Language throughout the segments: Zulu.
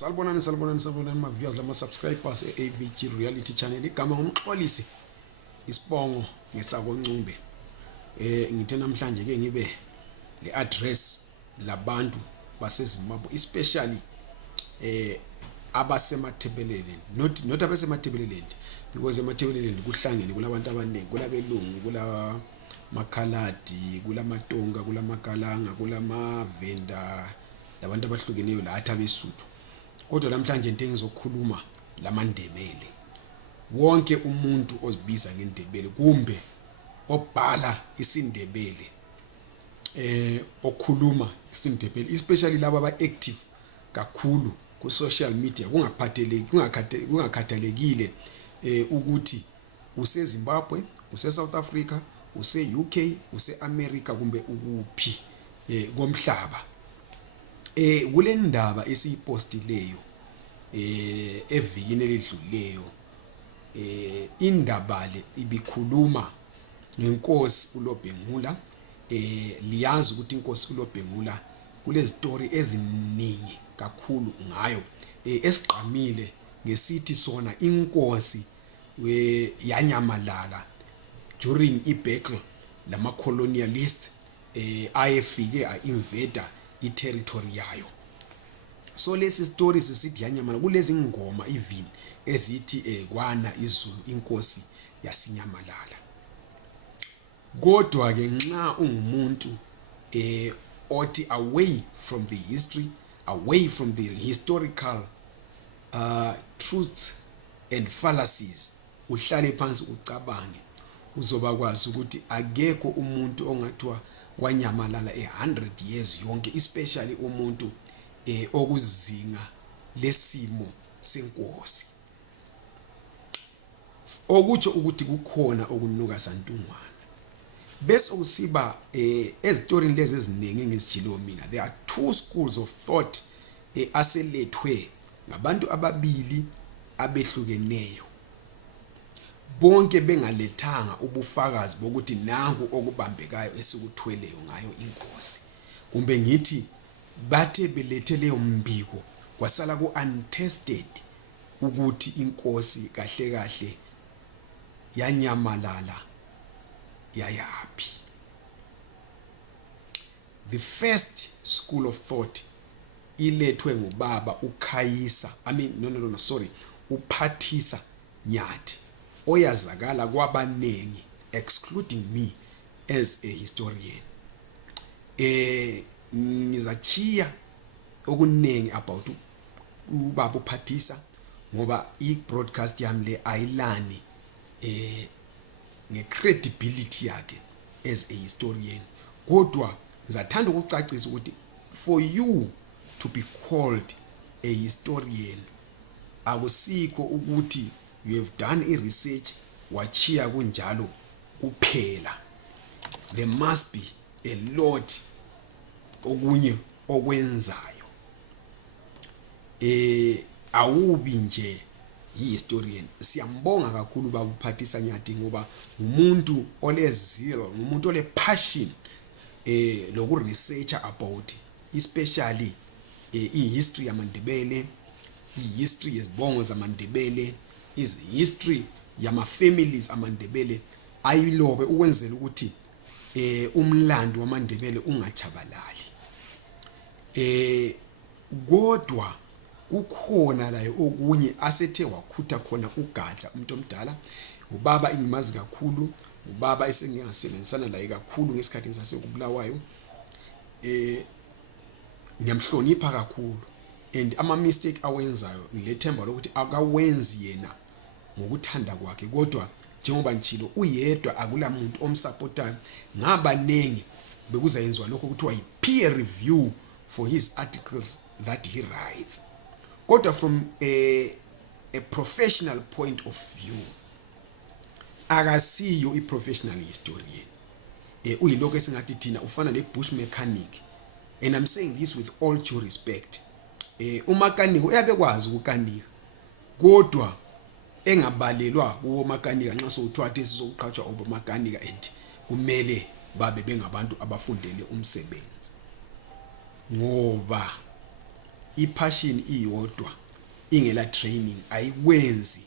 Salibonani ma viewers lama subscribers eAVG Reality Channel. Igama ngumxolisi isibongo ngesako Ncumbe. Ngithe namhlanje ke ngibe le address labantu baseZimbabwe, especially abasemathebeleleni, not abasemathebeleleni, because emathebeleleni kuhlangene kulabantu abaningi, kulabelungu, kula makhaladi, kulamatonga, kulamakalanga, kulamavenda, labantu abahlukeneyo lathi abesuthu. Kodwa namhlanje into engizokhuluma lamaNdebele. Wonke umuntu ozibiza ngeNdebele kumbe obhala isiNdebele okhuluma isiNdebele, especially laba aba-active kakhulu ku social media, kungakhathalekile ukuthi useZimbabwe, use-South Africa, use-UK, use-America kumbe ukuphi komhlaba. Kule ndaba esiyipostileyo evikini eledluleyo, indaba le ibikhuluma ngenkosi uLobhengula. Liyazi ukuthi inkosi uLobhengula kule story eziningi kakhulu ngayo, esigqamile ngesithi sona inkosi yanyamalala during ibattle lama colonialist ayefike ainvada i-territory yayo. So lesi story sisithi yanyamala kulezi ngoma even ezithi kwana izulu inkosi yasinyamalala. Kodwa ke nxa ungumuntu othi away from the history, away from the historical truths and fallacies, uhlale phansi ucabange, uzoba kwazi ukuthi akekho umuntu ongathiwa wanyamalala 100 years yonke, especially umuntu okuzinga lesimo senkosi, okutsho ukuthi kukhona okunuka santungwana. Bese ukusiba ezitorini lezi eziningi ngizijilo mina, there are two schools of thought aselethwe ngabantu ababili abehlukeneyo, bonke bengalethanga ubufakazi bokuthi nangu okubambekayo esikuthweleyo ngayo inkosi, kumbe ngithi bathe belethe leyo mbiko kwasala ku untested ukuthi inkosi kahle kahle yanyamalala yayapi. The first school of thought ilethwe ngubaba uKhayisa, uPhathisa Nyathi, oyazakala kwabanengi excluding me as a historian. Ngizachiya okunengi about ubaba uPhathisa ngoba i-broadcast yami le ayilani nge-credibility yakhe as a historian. Kodwa ngizathanda ukucacisa ukuthi for you to be called a historian, akusikho ukuthi you have done a research wachiya kunjalo kuphela. There must be a lot okunye okwenzayo. Awubi nje i-historian. Siyambonga kakhulu baba uPhathisa Nyathi ngoba umuntu olezeal, umuntu ole-passion loku-researcher about especially i-history yamaNdebele, i-history yezibongo zamaNdebele, is-history yama-families amaNdebele, ayilobe ukwenzela ukuthi umlando wamaNdebele ungachabalali. Kodwa kukhona la okunye asethe wakhutha khona uGatha, umuntu omdala, ubaba engimazi kakhulu, ubaba esengingasebenzisana laye kakhulu ngesikhathi sasekubulawayo. Ngiyamhlonipha kakhulu and ama mistake awenzayo ngilethemba lokuthi akawenzi yena ngokuthanda kwakhe, kodwa njengoba ngitshilo uyedwa akula muntu omsupportayo. Ngabanengi bekuzayenziwa lokho kuthiwa i-peer review for his articles that he writes. Kodwa from a professional point of view, akasiyo i-professional historian. Uyiloko esingathi thina ufana le-bush mechanic, and I'm saying this with all due respect. Umakanika uyabekwazi ukukanika, kodwa engabalelwa kuwo makanika nxa sowuthwathi sizoqhatshwa obomakanika and kumele babe bengabantu abafundele umsebenzi, ngoba ipassion iyodwa ingela training ayikwenzi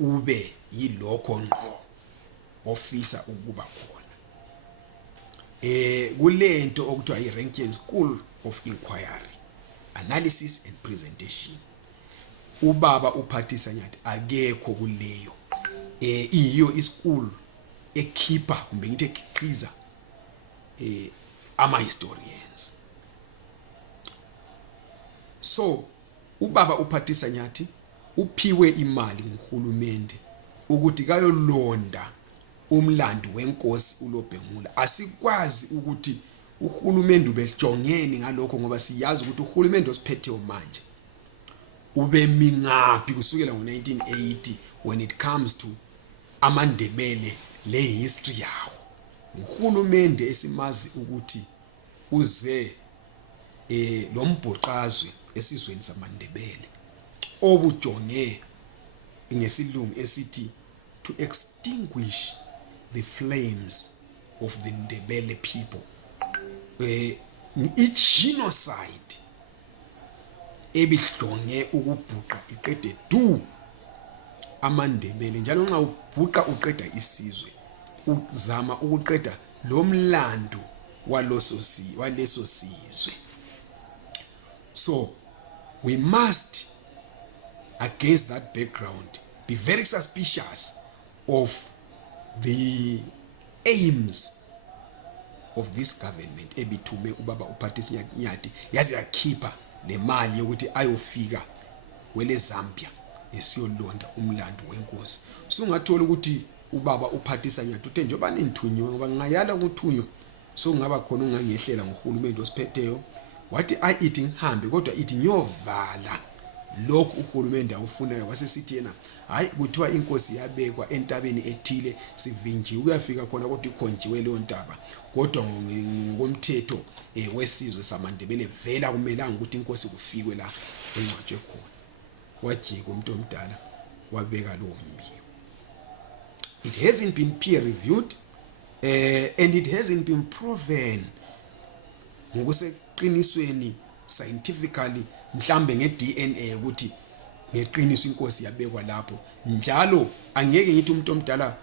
ube yilokho ngqo ofisa ukuba khona. Kulento okuthiwa i-Rankian School of Inquiry, Analysis and Presentation. Ubaba uPhathisa Nyathi akekho kuleyo. Iyo ischool ekhipha kumbe ngithi ekhiqiza ama-historians. So ubaba uPhathisa Nyathi uphiwe imali nguhulumende ukuthi kayolonda umlando wenkosi uLobhengula. Asikwazi ukuthi uhulumende ubejongeni ngalokho ngoba siyazi ukuthi uhulumende osiphetheyo manje ube mingaphi kusukela ngo-1980 when it comes to amaNdebele le history yawo. Uhulumende esimazi ukuthi uze lo mbhoqazwe esizweni samaNdebele obujonge ngesilungu esithi to extinguish the flames of the Ndebele people. I-genocide ebihlonge ukubhuqa iqede du amaNdebele, njalo nxa ubhuqa uqeda isizwe uzama ukuqeda lo mlando waleso sizwe. So we must, against that background, be very suspicious of the aims of this government ebithume ubaba uPhathisa Nyathi yaze yakhipha le mali yokuthi ayofika wele Zambia esiyolonda umlando wenkosi. Sungathola ukuthi ubaba uPhathisa Nyathi uthe njengoba nithunyiwe ngoba ngayala ukuthunywa so ngaba khona ungangehlela ngohulumende osiphetheyo wathi ithi ngihambe kodwa ithi ngiyovala lokhu uhulumende awufunayo. Wasesithi yena hayi kuthiwa inkosi yabekwa entabeni ethile sivinjiwe uyafika khona kodwa ikhonjiwe leyo ntaba kodwa ngokomthetho wesizwe samaNdebele vela kumelanga ukuthi inkosi kufikwe la engcwatshwe khona. Wajika umuntu omdala wabeka lowo mbiko. It hasn't been peer reviewed and it hasn't been proven ngokuseqinisweni scientifically mhlambe ngeDNA ukuthi ngeqiniso inkosi yabekwa lapho. Njalo angeke ngithi umuntu omdala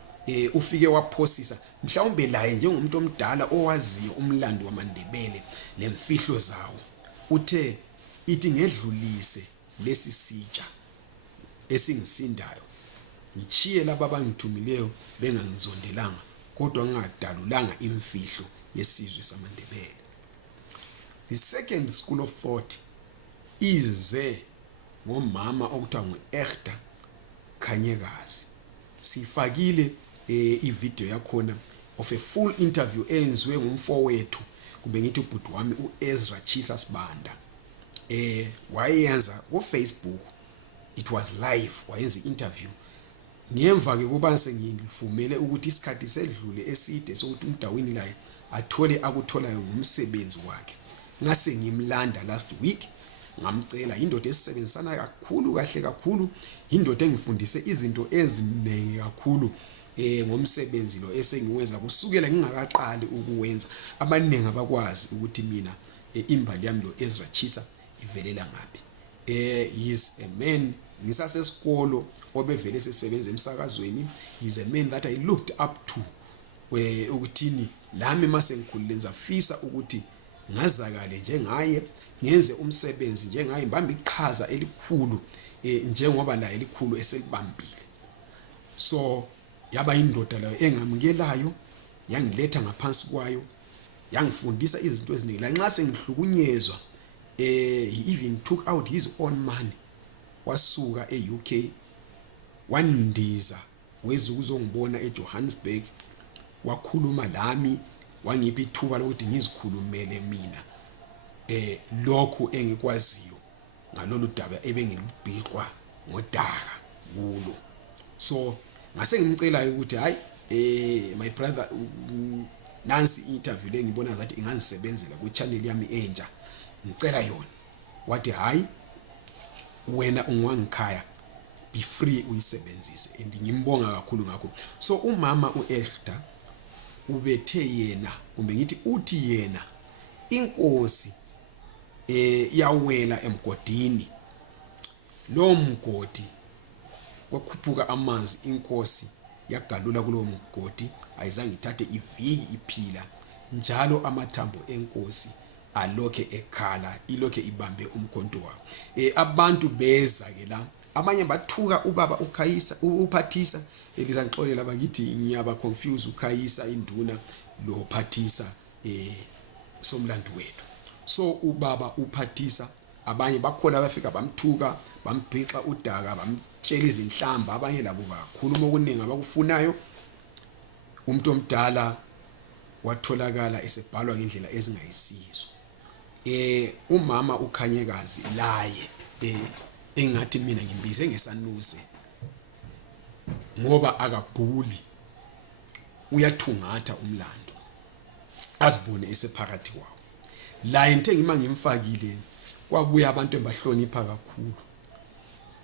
ufike waphosisa mhlawumbe laye njengomuntu omdala owaziyo umlando wamaNdebele lemfihlo zawo uthe ithi ngedlulise lesi sitsha esingisindayo ngichiye laba abangithumileyo bengangizondelanga kodwa ngingadalulanga imfihlo yesizwe samaNdebele. The second school of thought ize ngomama okuthiwa nguEgta Khanyekazi. Sifakile ivideo yakhona of a full interview enziwe ngumfowethu kumbe ngithi ubhuti wami uEzra Chisa Sibanda. Wayenza ku Facebook, it was live, wayenza interview. Ngemva ke kuba sengivumele ukuthi isikhathi sedlule eside sokuthi umdawini laye athole akutholayo ngumsebenzi wakhe. Ngase ngimlanda last week ngamcela, indoda esisebenzisana kakhulu kahle kakhulu, indoda engifundise izinto eziningi kakhulu ngomsebenzi lo esengiwenza kusukela ngingakaqali ukuwenza. Abaningi abakwazi ukuthi mina imbali yami lo Ezra Chisa ivelela ngaphi. He is a man ngisasesikolo obevele sesebenza emsakazweni. He is a man that I looked up to ukuthini lami mase ngikhulile ngizafisa ukuthi ngazakale njengaye, ngenze umsebenzi njengaye, ngibambe iqhaza elikhulu njengoba la elikhulu eselibambile. So yaba indoda layo engamukelayo, yangiletha ngaphansi kwayo, yangifundisa izinto eziningi. La nxa sengihlukunyezwa he even took out his own money, wasuka eUK wandiza weze ukuzongibona eJohannesburg, wakhuluma lami, wangipha ithuba lokuthi ngizikhulumele mina lokho engikwaziyo ngalolu daba ebengilibhiqwa ngodaka kulo. So ngase ngimcela ukuthi hayi my brother, nansi interview le ngibona zathi inganisebenzela ku channel yami entsha, ngicela yona. Wathi hayi wena ungwangikhaya, be free uyisebenzise, and ngimbonga kakhulu ngakho. So umama uEgta ubethe yena kumbe ngithi uthi yena inkosi yawela emgodini. Lo mgodi kwakhuphuka amanzi, inkosi yagalula kulo mgodi, ayizange ithathe iviki iphila, njalo amathambo enkosi alokhe ekhala, ilokhe ibambe umkhonto wayo. Abantu beza ke la, abanye bathuka ubaba uPhathisa, elizangixolela bakithi ngiyaba confuse uKhayisa induna lo Phathisa somlando wethu. So ubaba uPhathisa, abanye bakhona bafika bamthuka, bambhixa udaka, bamtshela izinhlamba, abanye labo bakhuluma okuningi abakufunayo. Umuntu omdala watholakala esebhalwa ngendlela ezingayisizo. Umama uKhanyekazi laye engathi mina ngimbize ngesanuse ngoba akabhuli, uyathungatha umlando, azibone esephakathi kwawo. La into engima ngimfakile kwabuya abantu embahlonipha kakhulu.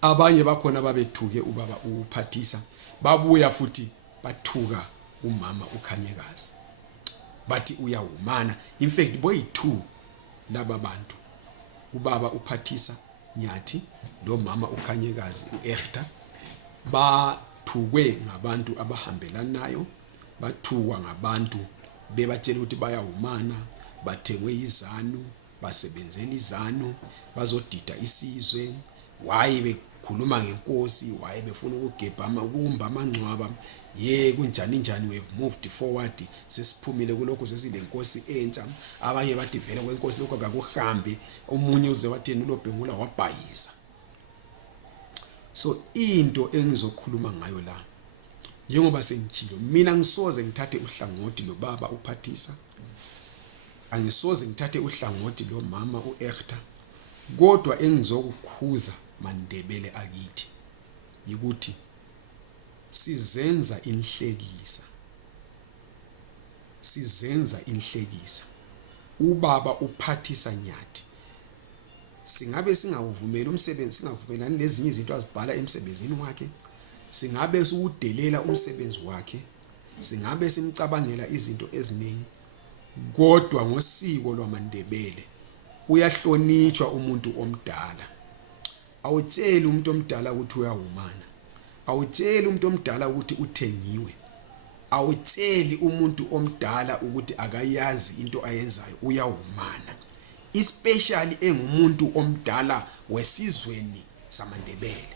Abanye bakhona babethuke ubaba uPhathisa, babuya futhi bathuka umama uKhanyekazi, bathi uyawumana. In fact boyi-2 laba bantu, ubaba uPhathisa Nyathi lo mama uKhanyekazi uErta, bathukwe ngabantu abahambelanayo, bathukwa ngabantu bebatshela ukuthi bayawumana, bathengwe izanu, basebenzela izanu, bazodida isizwe. Waye bekhuluma ngenkosi, waye befuna ukugebha ukumba amangcwaba. Kunjani njani, we have moved forward, sesiphumile kulokho, sesilenkosi entsha. Abanye bathi vele kwenkosi lokho akakuhambe, omunye uze wathi uLobhengula wabhayiza. So into engizokhuluma ngayo la, njengoba sengitshilo, mina ngisoze ngithathe uhlangothi lo baba uPhathisa, angisoze ngithathe uhlangothi lo mama uErta, kodwa engizokukhuza Mandebele akithi yikuthi sizenza inhlekisa. Ubaba uPhathisa Nyathi singabe singawuvumeli umsebenzi, singavumelani lezinye izinto azibhala emsebenzini wakhe, singabe siwudelela umsebenzi wakhe, singabe simcabangela izinto eziningi, kodwa ngosiko lwamaNdebele uyahlonitshwa umuntu omdala. Awutsheli umuntu omdala ukuthi uyawumana, awutsheli umuntu omdala ukuthi uthengiwe, awutsheli umuntu omdala ukuthi akayazi into ayenzayo, uyawumana. Especially engumuntu omdala wesizweni samaNdebele.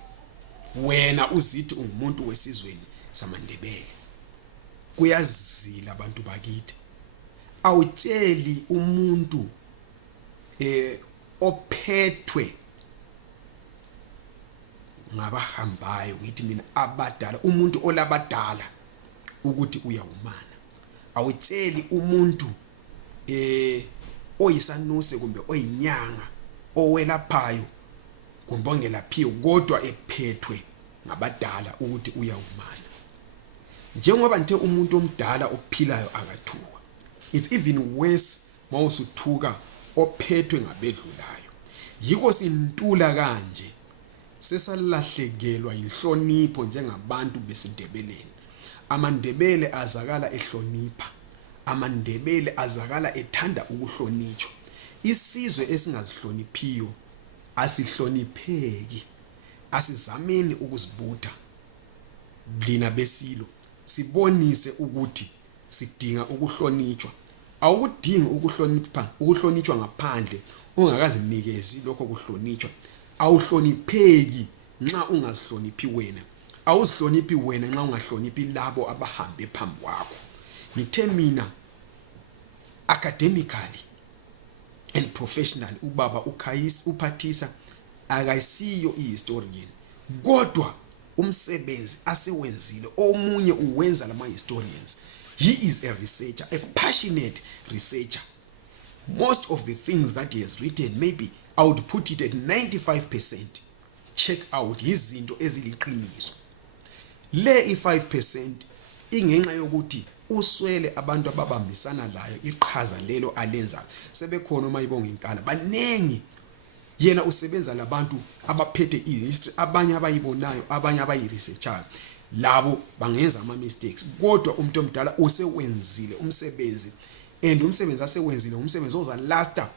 Wena uzithi ungumuntu wesizweni samaNdebele, kuyazila abantu bakithi. Awutsheli umuntu ophethwe ngabahambayo ukuthi mina abadala, umuntu olabadala ukuthi uyawumana. Awutsheli umuntu oyisanuse kumbe oyinyanga, owelaphayo kumbe ongelaphiyo, kodwa ephethwe ngabadala ukuthi uyawumana. Njengoba nje umuntu omdala ophilayo akathukwa, it's even worse mawusuthuka ophethwe ngabedlulayo. Yiko sintula kanje sesalahlekelwa inhlonipho njengabantu besindebeleni. AmaNdebele azakala ehlonipha, AmaNdebele azakala ethanda ukuhlonitshwa. Isizwe esingazihloniphiyo asihlonipheki. Asizameni ukuzibutha blina besilo, sibonise ukuthi sidinga ukuhlonitshwa. Awukudingi ukuhlonitshwa ngaphandle ungakazinikezi lokho kuhlonitshwa. Awuhlonipheki nxa ungazihloniphi wena, awuzihloniphi wena nxa ungahloniphi labo abahambe phambi kwakho. Ngithe mina academically and professionally ubaba uPhathisa akayisiyo ihistorian, kodwa umsebenzi asewenzile omunye uwenza lama historians. He is a researcher, a passionate researcher. Most of the things that he has written, maybe I would put it at 95%. Check out izinto eziliqiniso. Le i5% ingenxa yokuthi uswele abantu ababambisana layo iqhaza lelo alenza. Sebekhona uMayibonga Nkala, banengi. Yena usebenza labantu abaphethe ihistory, abanye abayibonayo, abanye abayiresearchayo. Labo bangenza ama mistakes, kodwa umuntu omdala usewenzile umsebenzi, and umsebenzi asewenzile umsebenzi oza lasta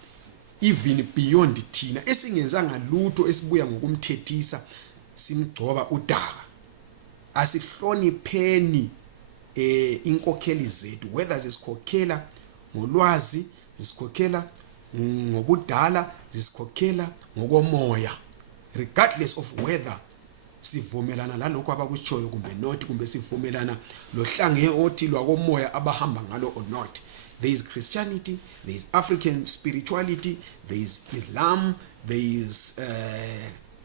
even beyond thina esingenzanga lutho esibuya ngokumthethisa simgcoba udaka. Asihlonipheni inkokheli zethu, whether zisikhokhela ngolwazi, zisikhokhela ngobudala, zisikhokhela ngokomoya, regardless of whether sivumelana lalokho abakutshoyo kumbe not, kumbe sivumelana lohlange othi lwakomoya abahamba ngalo or not. There is Christianity, there is African spirituality, there is Islam, there is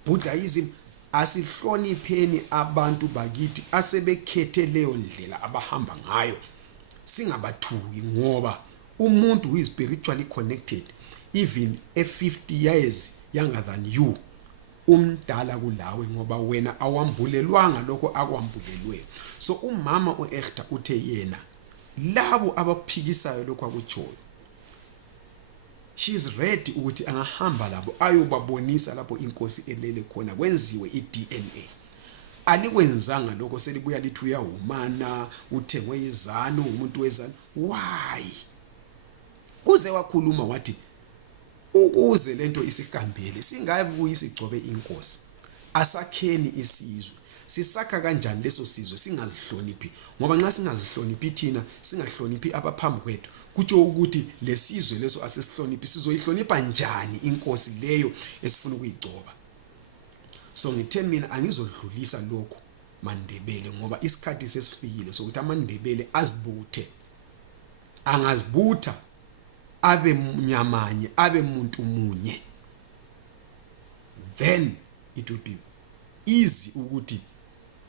Buddhism. Asihlonipheni abantu bakithi asebekhethe leyo ndlela abahamba ngayo, singabathuki, ngoba umuntu who is spiritually connected, even 50 years younger than you, umdala kulawe, ngoba wena awambulelwanga lokho akwambulelwe. So umama uEsther uthe yena labo abaphikisayo lokho akutshoyo, she is ready ukuthi angahamba labo ayobabonisa lapho inkosi elele khona, kwenziwe iDNA. Alikwenzanga lokho, selibuya lithi uyahumana, uthengwe izanu, umuntu wezanu. Why? Uze wakhuluma wathi ukuze lento isihambele singabuyi isigcobe inkosi, asakheni isizwe. Sisakha kanjani leso sizwe singazihloniphi? Ngoba nxa singazihloniphi thina, singahloniphi abaphambi kwethu, kutsho ukuthi lesizwe leso asesihloniphi, sizoyihlonipha njani inkosi leyo esifuna ukuyigcoba? So ngithe mina angizodlulisa lokho maNdebele, ngoba isikhathi sesifikile sokuthi amaNdebele azibuthe. Angazibutha abe mnyamanye, abe muntu munye, then it would be easy ukuthi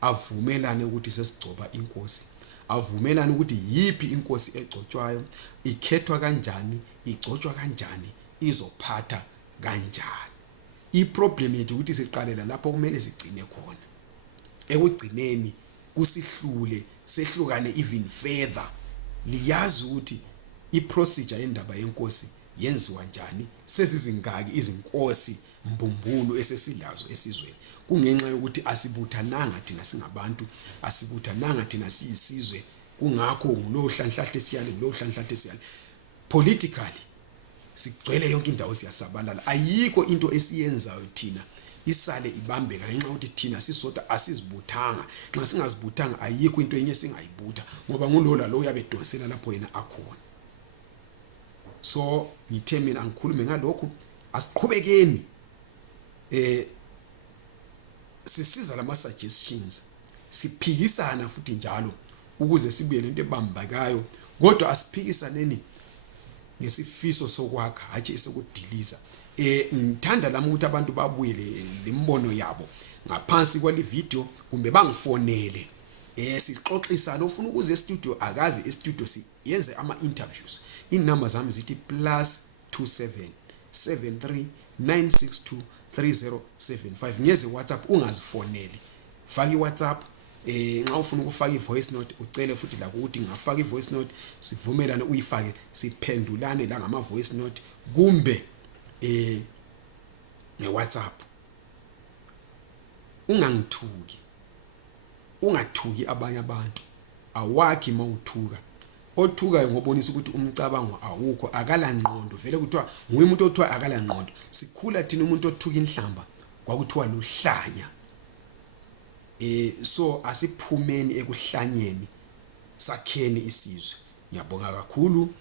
avumelane ukuthi sesigcoba inkosi, avumelane ukuthi yipi inkosi egcotshwayo, ikhethwa kanjani, igcotshwa kanjani, izophatha kanjani. Iproblem yethu ukuthi siqalela lapho kumele sigcine khona. Ekugcineni kusihlule, sehlukane even further. Liyazi ukuthi iprocedure yendaba yenkosi yenziwa njani, sesizingaki izinkosi mbumbulu esesilazo esizweni. Kungenxa yokuthi asibuthananga thina singabantu, asibuthananga thina siyisizwe. Kungakho ngulohlanhlahle siyale, ngulohlanhlahle siyale. Politically sigcwele yonke indawo, siyasabalala. Ayikho into esiyenzayo thina isale ibambeka ngenxa ukuthi thina sisodwa asizibuthanga. Nxa singazibuthanga ayikho into enye singayibutha, ngoba ngulola lo uyabedonsela lapho yena akhona. So ngithe mina angikhulume ngalokho, asiqhubekeni sisiza lama suggestions, siphikisana futhi njalo ukuze sibuye lento ebambakayo, kodwa asiphikisaneni ngesifiso sokwakha hathi esokudiliza. Ngithanda lami ukuthi abantu babuye lembono yabo ngaphansi kwali video, kumbe bangifonele sixoxisana. Ufuna ukuze e-studio akazi e-studio siyenze ama-interviews. Inamba zami zithi +27 73 962 3075. Ngeze WhatsApp, ungazifoneli, faka iWhatsApp. Nxa ufuna ukufaka ivoice note ucele futhi la ukuthi ngafaka ivoice note, sivumelane uyifake, siphendulane la ngama voice note kumbe ngeWhatsApp. Ungangithuki, ungathuki abanye abantu. Awakhi mawuthuka, othukayo ngobonisa ukuthi umcabango awukho, akala ngqondo. Vele kuthiwa nguye umuntu othiwa akala ngqondo. Sikhula thina umuntu othuka inhlamba kwakuthiwa luhlanya. So asiphumeni ekuhlanyeni, sakheni isizwe. Ngiyabonga kakhulu,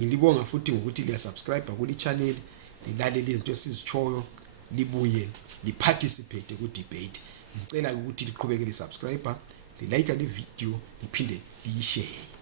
ngilibonga futhi ngokuthi liya subscribe kuli channel, lilalele izinto esizitshoyo, libuye liparticipate ku debate. Ngicela ukuthi liqhubeke li subscribe, li like le video, liphinde liyishare.